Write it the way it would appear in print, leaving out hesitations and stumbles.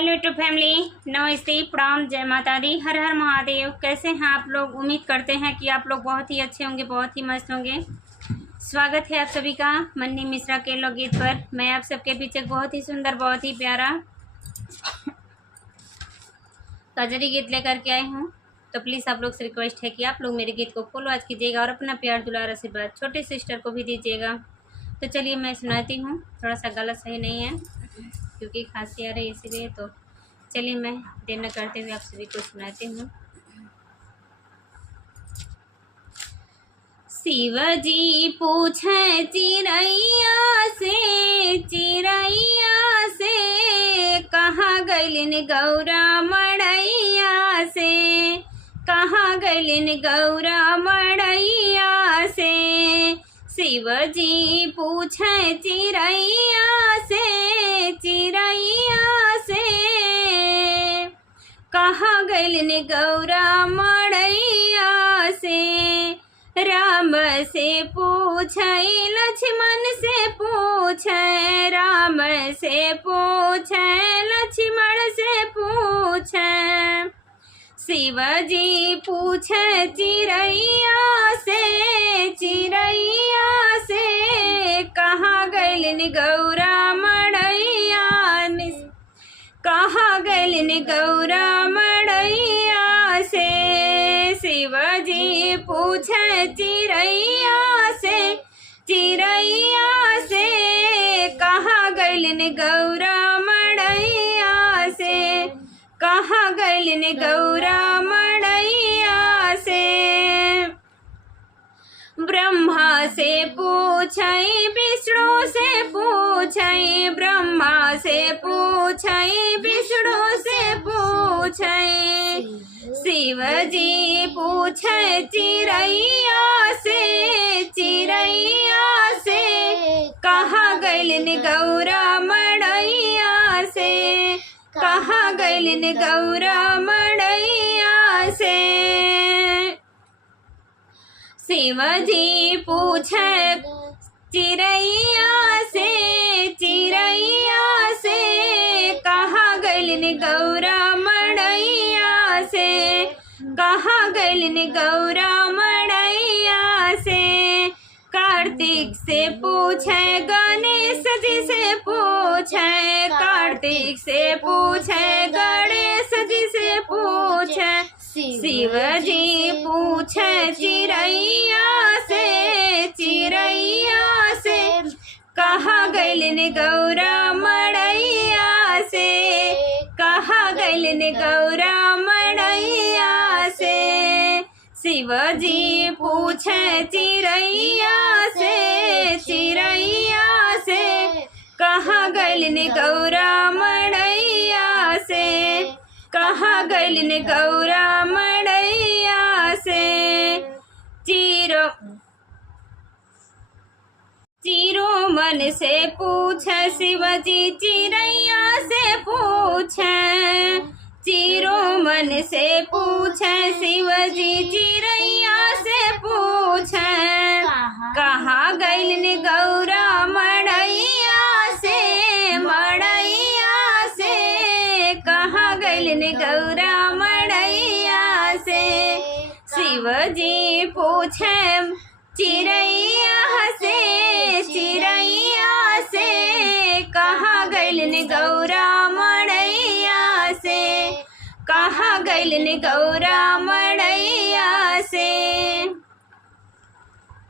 Hello YouTube family, नमस्ते, प्रणाम, जय माता दी, हर हर महादेव। कैसे हैं आप लोग? उम्मीद करते हैं कि आप लोग बहुत ही अच्छे होंगे, बहुत ही मस्त होंगे। स्वागत है आप सभी का मन्नी मिश्रा के लोकगीत पर। मैं आप सबके बीच एक बहुत ही सुंदर, बहुत ही प्यारा कजरी गीत लेकर के आई हूँ। तो प्लीज़ आप लोग से रिक्वेस्ट है कि आप लोग मेरे गीत को फॉलो आज कीजिएगा और अपना प्यार दुलार आशीर्वाद छोटे सिस्टर को भी दीजिएगा। तो चलिए मैं सुनाती हूँ। थोड़ा सा गला सही नहीं है क्योंकि खांसी आ रही है, इसीलिए। तो चलिए मैं देर न करते हुए आप सभी को सुनाती हूँ। शिव जी पूछे चिड़ैया से कहाँ गइलिन गौरा मड़ैया से, कहाँ गइलिन गौरा मड़ैया से। शिव जी पूछे चिड़ैया से कहाँ गइलिन गौरा मड़ैया से। राम से पूछे लक्ष्मण से पूछे, राम से पूछे लक्ष्मण से पूछे। शिव जी पूछे चिड़ैया से कहाँ गइलिन गौरा मड़ैया, कहाँ गइलिन गौरा मड़ैया से। शिव जी पूछे चिड़ैया से कहाँ गइलिन गौरा मड़ैया से, कहाँ गइलिन गौरा मड़ैया से। ब्रह्मा से पूछे विष्णु से पूछे, ब्रह्मा से पूछे विष्णु से पूछे। शिव जी पूछे चिड़ैया से कहाँ गइलिन गौरा मड़ैया से, कहाँ गइलिन गौरा मड़ैया से। शिव जी पूछे चिड़ैया से कहाँ गइलिन गौरा मड़ैया से, कहाँ गइलिन गौरा मड़ैया से। कार्तिक से पूछे गणेश जी से पूछे, कार्तिक से पूछे गणेश जी से पूछे। शिव जी पूछे चिड़ैया से कहाँ गइलिन गौरा मड़ैया से, कहाँ गइलिन गौरा मड़ैया से। शिव जी पूछे चिड़ैया से कहाँ गइलिन गौरा मड़ैया से, कहाँ गइलिन गौरा मड़ैया से। चिरो मन से पूछे शिव जी चिड़ैया से पूछे, चिरो मन से पूछे शिव जी चिड़ैया से पूछे। कहाँ गइलिन गौरा मड़ैया से, कहाँ गइलिन गौरा मड़ैया से। शिव जी पूछे चिड़ैया से कहाँ गइलिन गौरा मड़ैया से, कहाँ गइलिन गौरा मड़ैया